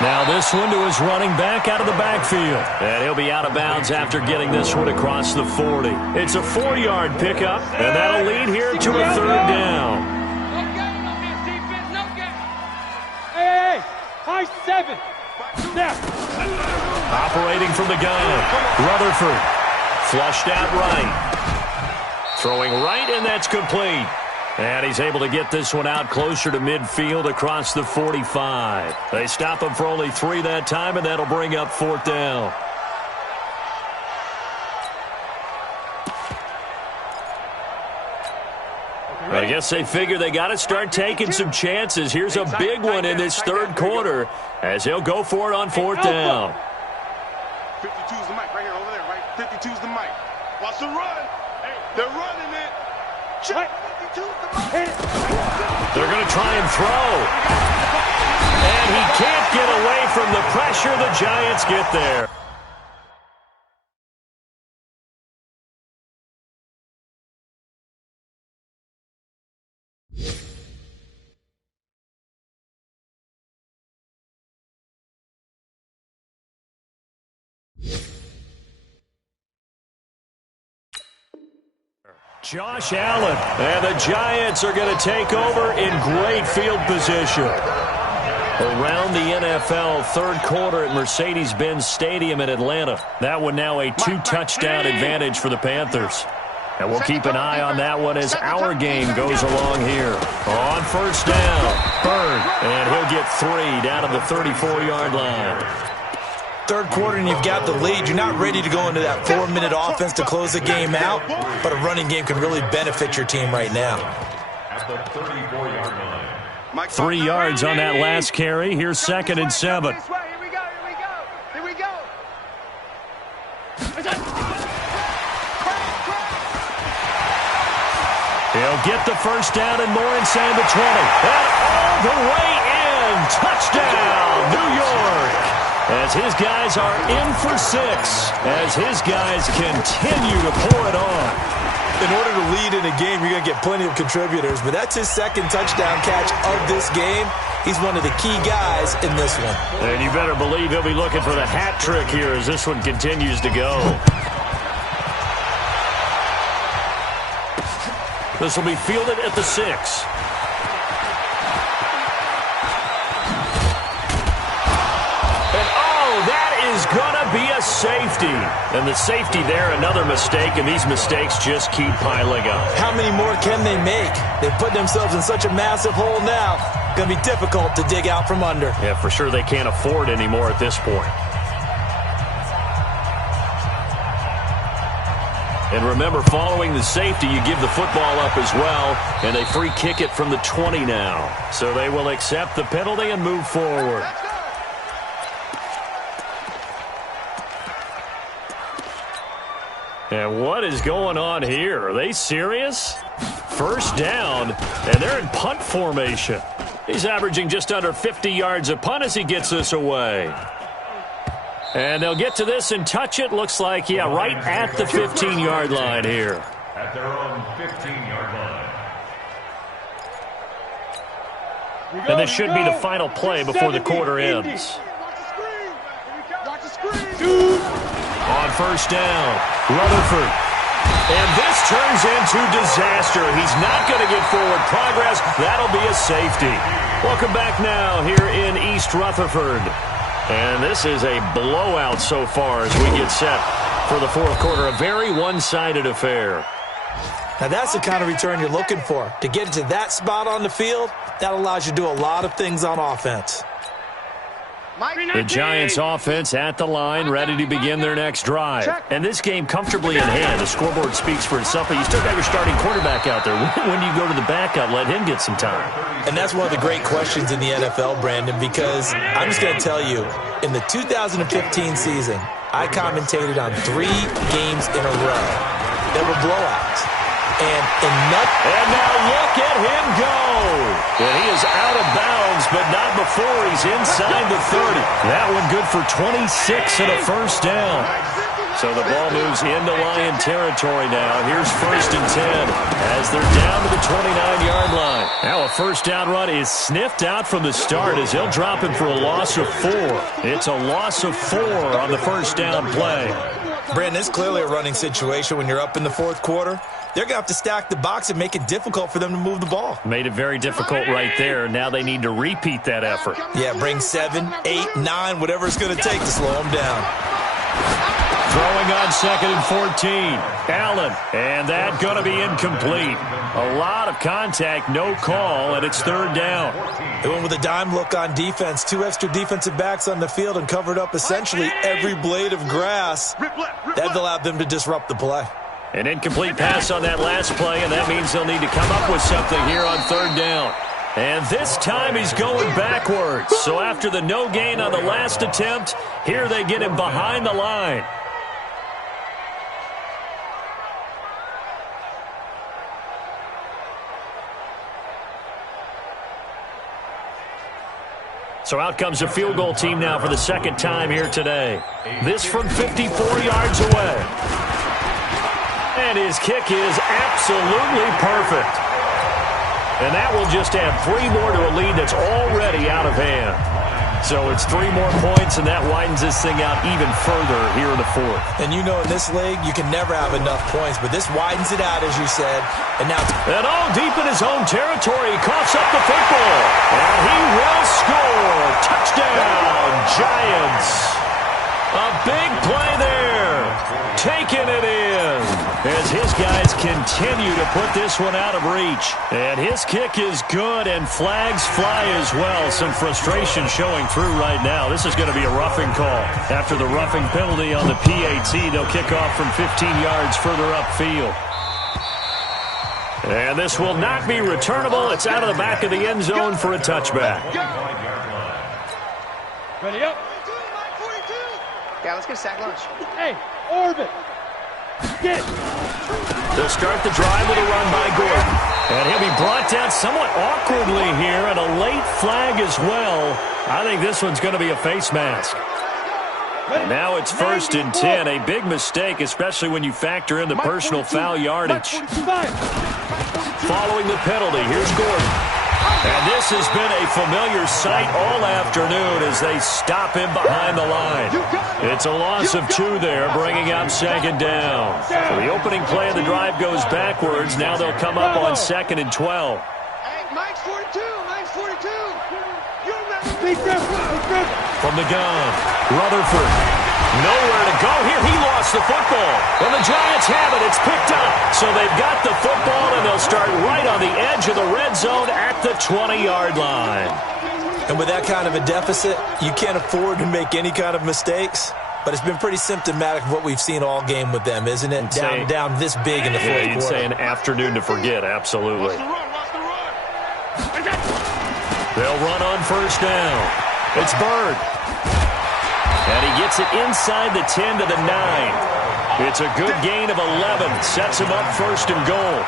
Now this one to his running back out of the backfield. And he'll be out of bounds after getting this one across the 40. It's a 4-yard pickup, and that'll lead here to a third down. No game on this defense, no game. Hey, high 7. Snap. Operating from the gun, Rutherford. Flushed out right. Throwing right, and that's complete. And he's able to get this one out closer to midfield across the 45. They stop him for only 3 that time, and that'll bring up 4th down. I guess they figure they got to start taking some chances. Here's a big one in this third quarter as he'll go for it on 4th down. 52's the mic right here, over there, right? 52's the mic. Watch the run. They're running it. Check. 52's the mic. They're going to try and throw. And he can't get away from the pressure. The Giants get there. Josh Allen, and the Giants are going to take over in great field position. Around the NFL, third quarter at Mercedes-Benz Stadium in Atlanta. That one now a 2-touchdown advantage for the Panthers. And we'll keep an eye on that one as our game goes along here. On 1st down, Bird, and he'll get 3 down to the 34-yard line. Third quarter and you've got the lead. You're not ready to go into that 4-minute offense to close the game out, but a running game can really benefit your team right now. At the 34-yard line. 3 yards on that last carry. Here's 2nd and 7. Here we go, here we go, here we go. He'll get the 1st down and more inside the 20. And all the way in. Touchdown, New York. As his guys are in for 6, as his guys continue to pour it on. In order to lead in a game, you're going to get plenty of contributors, but that's his 2nd touchdown catch of this game. He's one of the key guys in this one. And you better believe he'll be looking for the hat trick here as this one continues to go. This will be fielded at the 6. Is gonna be a safety. And the safety there, another mistake, and these mistakes just keep piling up. How many more can they make? They've put themselves in such a massive hole now. Gonna be difficult to dig out from under. Yeah, for sure they can't afford anymore at this point. And remember, following the safety, you give the football up as well, and they free kick it from the 20 now. So they will accept the penalty and move forward. And what is going on here? Are they serious? 1st down, and they're in punt formation. He's averaging just under 50 yards a punt as he gets this away. And they'll get to this and touch it. Looks like, yeah, right at the 15-yard line here. At their own 15-yard line. And this should be the final play before the quarter ends. Watch the screen. On 1st down, Rutherford. And this turns into disaster. He's not going to get forward progress. That'll be a safety. Welcome back now here in East Rutherford. And this is a blowout so far as we get set for the 4th quarter. A very one-sided affair. Now that's the kind of return you're looking for. To get into that spot on the field, that allows you to do a lot of things on offense. The Giants offense at the line, ready to begin their next drive. And this game comfortably in hand. The scoreboard speaks for itself, but you still got your starting quarterback out there. When do you go to the backup, let him get some time? And that's one of the great questions in the NFL, Brandon, because I'm just going to tell you, in the 2015 season, I commentated on 3 games in a row that were blowouts. And now look at him go. And he is out of bounds, but not before he's inside the 30. That one good for 26 and a 1st down. So the ball moves into Lion territory now. Here's 1st and 10 as they're down to the 29-yard line. Now a first down run is sniffed out from the start as they'll drop him for a loss of 4. It's a loss of 4 on the first down play. Brandon, it's clearly a running situation when you're up in the 4th quarter. They're going to have to stack the box and make it difficult for them to move the ball. Made it very difficult right there. Now they need to repeat that effort. Yeah, bring 7, 8, 9, whatever it's going to take to slow them down. Throwing on 2nd and 14. Allen, and that going to be incomplete. A lot of contact, no call, and it's 3rd down. They went with a dime look on defense. 2 extra defensive backs on the field and covered up essentially every blade of grass. That allowed them to disrupt the play. An incomplete pass on that last play, and that means they'll need to come up with something here on 3rd down. And this time he's going backwards. So after the no gain on the last attempt, here they get him behind the line. So out comes the field goal team now for the 2nd time here today. This from 54 yards away. And his kick is absolutely perfect. And that will just add 3 more to a lead that's already out of hand. So it's 3 more points, and that widens this thing out even further here in the 4th. And you know in this league, you can never have enough points, but this widens it out, as you said. And now, all deep in his own territory, he coughs up the football. And he will score. Touchdown, Giants. A big play there. Taking it in as his guys continue to put this one out of reach. And his kick is good, and flags fly as well. Some frustration showing through right now. This is going to be a roughing call. After the roughing penalty on the PAT, they'll kick off from 15 yards further upfield. And this will not be returnable. It's out of the back of the end zone for a touchback. Ready up. Yeah, let's get a sack lunch. Hey, orbit. Get. They'll start the drive with a run by Gordon. And he'll be brought down somewhat awkwardly here, and a late flag as well. I think this one's going to be a face mask. And now it's 1st and 10. A big mistake, especially when you factor in the personal foul yardage. Following the penalty, here's Gordon. And this has been a familiar sight all afternoon as they stop him behind the line. It's a loss of 2 there, bringing up 2nd down. So the opening play of the drive goes backwards. Now they'll come up on 2nd and 12. Hey, Mike's 42. Mike's 42. From the gun, Rutherford. Nowhere to go here. He lost the football. And the Giants have it. It's picked up. So they've got the football, and they'll start right on the edge of the red zone at the 20-yard line. and with that kind of a deficit, you can't afford to make any kind of mistakes. But it's been pretty symptomatic of what we've seen all game with them, isn't it? Down this big in the fourth quarter. You'd say an afternoon to forget, absolutely. They'll run on first down. It's Bird. And he gets it inside the 10 to the 9. It's a good gain of 11. Sets him up first and goal.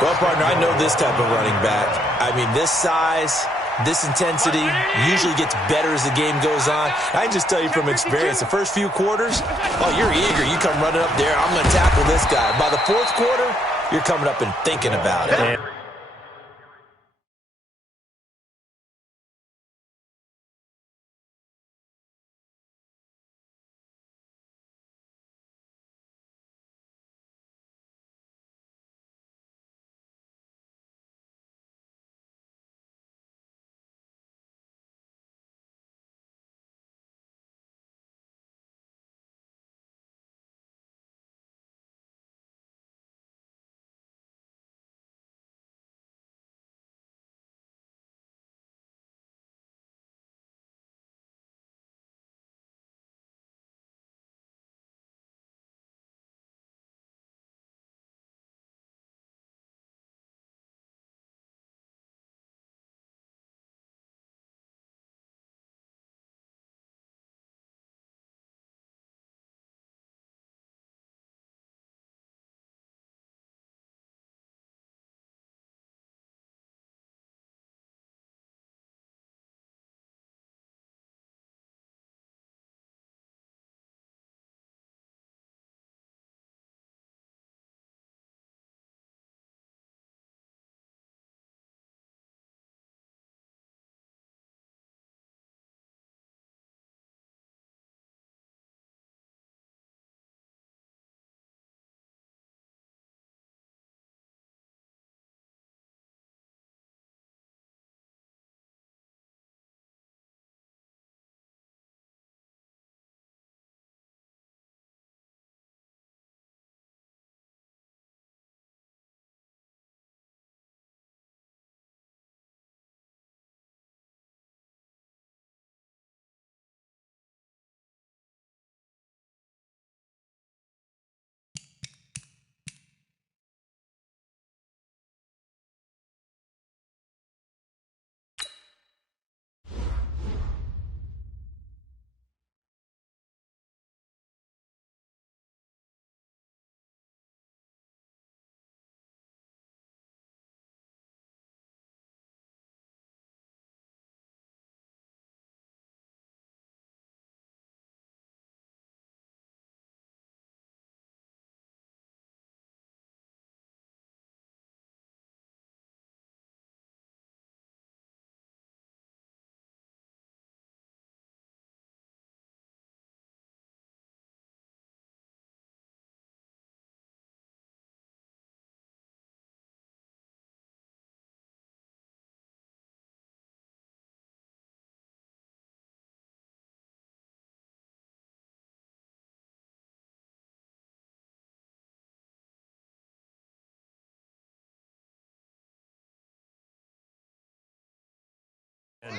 Well, partner, I know this type of running back. I mean, this size, this intensity usually gets better as the game goes on. I can just tell you from experience, the first few quarters, oh, you're eager. You come running up there, I'm going to tackle this guy. By the fourth quarter, you're coming up and thinking about it.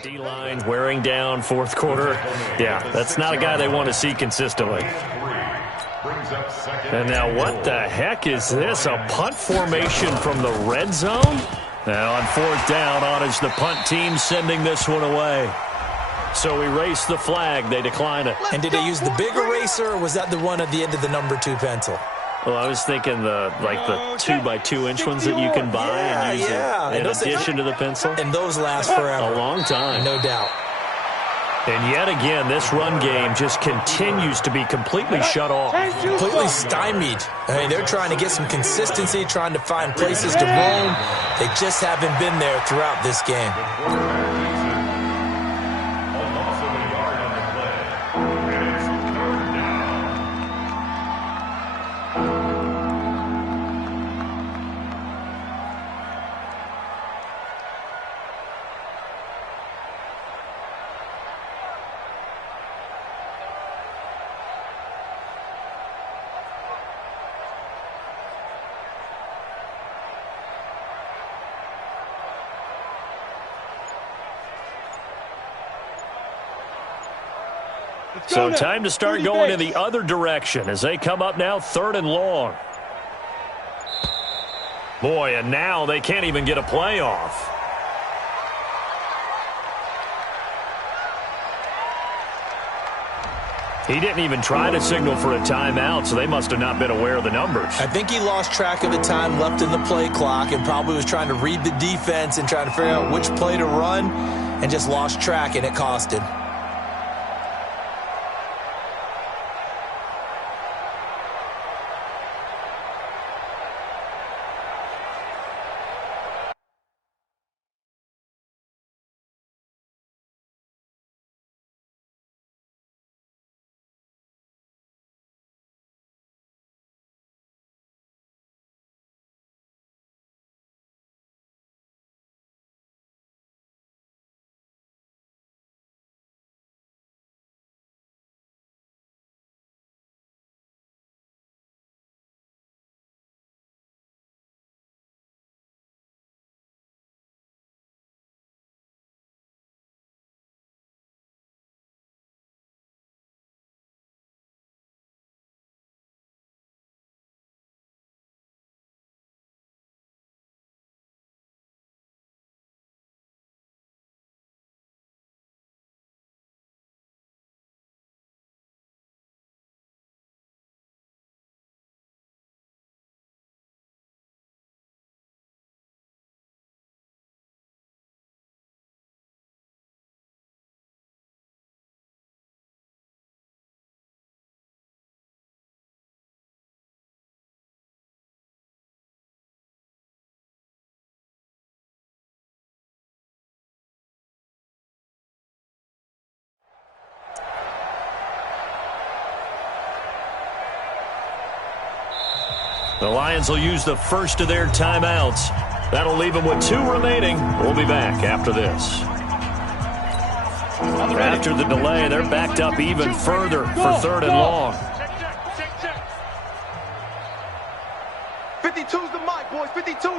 D-line wearing down fourth quarter. Yeah, that's not a guy they want to see consistently. And now what the heck is this? A punt formation from the red zone? Now on fourth down, on is the punt team sending this one away. So erase the flag. They decline it. And did they use the big eraser, or was that the one at the end of the number 2 pencil? Well, I was thinking the 2x2-inch ones that you can buy and use in addition to the pencil. And those last forever. A long time. No doubt. And yet again, this run game just continues to be completely shut off. Completely stymied. I mean, they're trying to get some consistency, trying to find places to roam. They just haven't been there throughout this game. So time to start going in the other direction as they come up now 3rd and long. Boy, and now they can't even get a play off. He didn't even try to signal for a timeout, so they must have not been aware of the numbers. I think he lost track of the time left in the play clock and probably was trying to read the defense and trying to figure out which play to run and just lost track, and it cost him. The Lions will use the first of their timeouts. That'll leave them with 2 remaining. We'll be back after this. After the delay, they're backed up even further for 3rd and long. 52's the mic, boys. 52.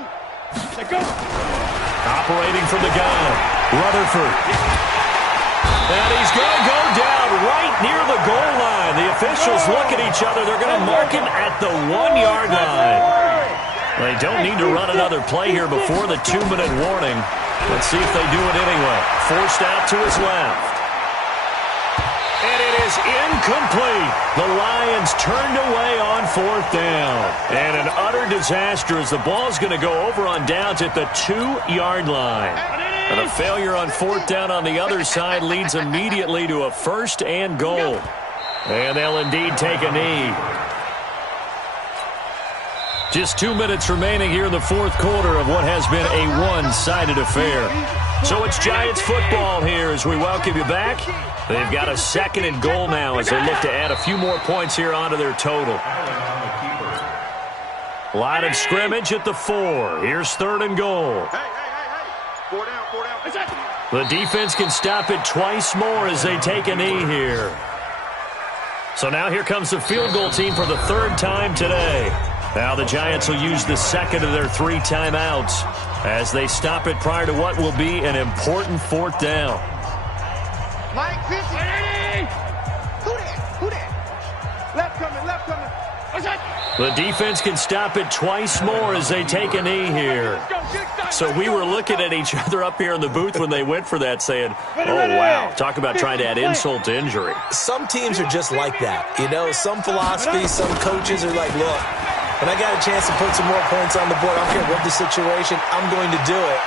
Operating from the gun, Rutherford. And he's going to go down right near the goal line. The officials look at each other. They're going to mark him at the 1-yard line. They don't need to run another play here before the 2-minute warning. Let's see if they do it anyway. Forced out to his left. And it is incomplete. The Lions turned away on 4th down. And an utter disaster as the ball's going to go over on downs at the 2-yard line. And a failure on 4th down on the other side leads immediately to a 1st and goal. And they'll indeed take a knee. Just 2 minutes remaining here in the 4th quarter of what has been a one-sided affair. So it's Giants football here as we welcome you back. They've got a 2nd and goal now as they look to add a few more points here onto their total. Line of scrimmage at the 4. Here's 3rd and goal. Four down. The defense can stop it twice more as they take a knee here. So now here comes the field goal team for the 3rd time today. Now the Giants will use the second of their 3 timeouts as they stop it prior to what will be an important 4th down. Mike, 50. Who that? Left coming, left coming. The defense can stop it twice more as they take a knee here. So we were looking at each other up here in the booth when they went for that saying, oh, wow, talk about trying to add insult to injury. Some teams are just like that. You know, some philosophies, some coaches are like, look, when I got a chance to put some more points on the board, I don't care what the situation, I'm going to do it.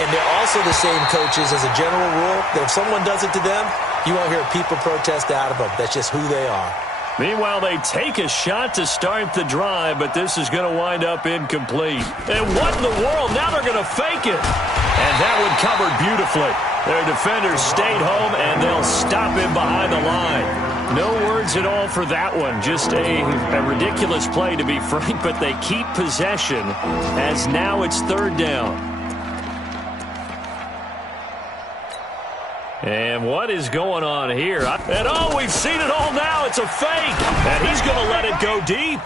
And they're also the same coaches as a general rule that if someone does it to them, you won't hear people protest out of them. That's just who they are. Meanwhile, they take a shot to start the drive, but this is going to wind up incomplete. And what in the world? Now they're going to fake it. And that one covered beautifully. Their defenders stayed home, and they'll stop him behind the line. No words at all for that one. Just a ridiculous play, to be frank, but they keep possession as now it's 3rd down. And what is going on here? And oh, we've seen it all now. It's a fake. And he's going to let it go deep.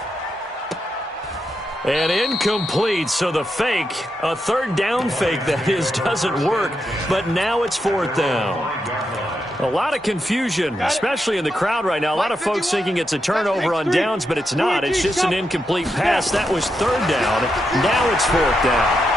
And incomplete. So the fake, a 3rd down fake that is, doesn't work. But now it's 4th down. A lot of confusion, especially in the crowd right now. A lot of folks thinking it's a turnover on downs, but it's not. It's just an incomplete pass. That was 3rd down. Now it's 4th down.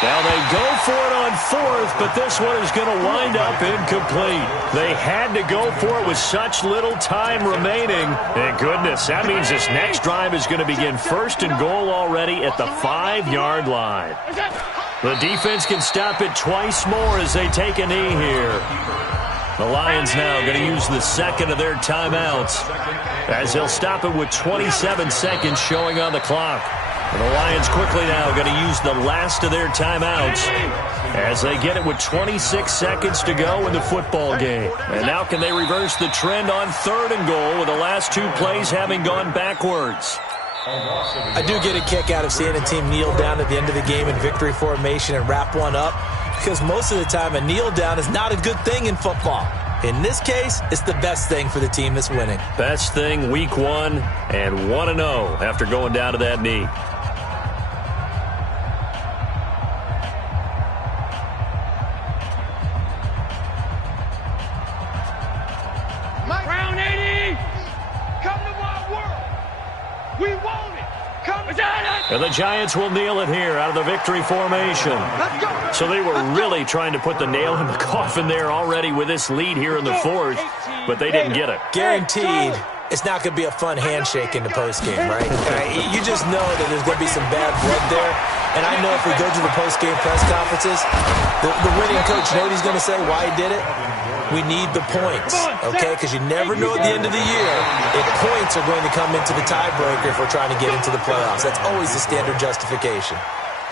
Now they go for it on 4th, but this one is going to wind up incomplete. They had to go for it with such little time remaining. And goodness, that means this next drive is going to begin 1st and goal already at the 5-yard line. The defense can stop it twice more as they take a knee here. The Lions now going to use the second of their timeouts as they'll stop it with 27 seconds showing on the clock. And the Lions quickly now going to use the last of their timeouts as they get it with 26 seconds to go in the football game. And now can they reverse the trend on 3rd and goal with the last 2 plays having gone backwards? I do get a kick out of seeing a team kneel down at the end of the game in victory formation and wrap one up, because most of the time a kneel down is not a good thing in football. In this case, it's the best thing for the team that's winning. Best thing week 1 and 1-0 after going down to that knee. And the Giants will kneel it here out of the victory formation. So they were really trying to put the nail in the coffin there already with this lead here in the 4th, but they didn't get it. Guaranteed it's not going to be a fun handshake in the postgame, right? You just know that there's going to be some bad blood there. And I know if we go to the postgame press conferences, the winning coach, you know what he's going to say, why he did it? We need the points, okay? Because you never know at the end of the year if points are going to come into the tiebreaker if we're trying to get into the playoffs. That's always the standard justification.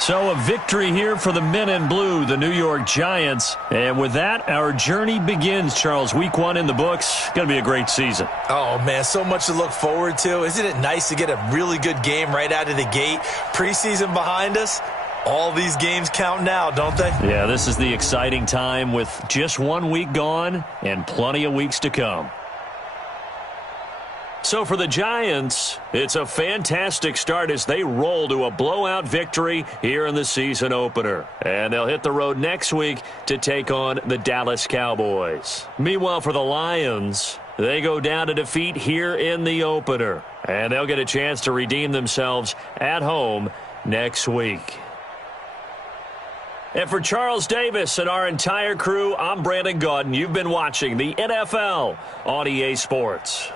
So a victory here for the men in blue, the New York Giants. And with that, our journey begins, Charles. Week 1 in the books. Going to be a great season. Oh, man, so much to look forward to. Isn't it nice to get a really good game right out of the gate? Preseason behind us. All these games count now, don't they? Yeah, this is the exciting time with just 1 week gone and plenty of weeks to come. So for the Giants, it's a fantastic start as they roll to a blowout victory here in the season opener. And they'll hit the road next week to take on the Dallas Cowboys. Meanwhile, for the Lions, they go down to defeat here in the opener. And they'll get a chance to redeem themselves at home next week. And for Charles Davis and our entire crew, I'm Brandon Gaudin. You've been watching the NFL on EA Sports.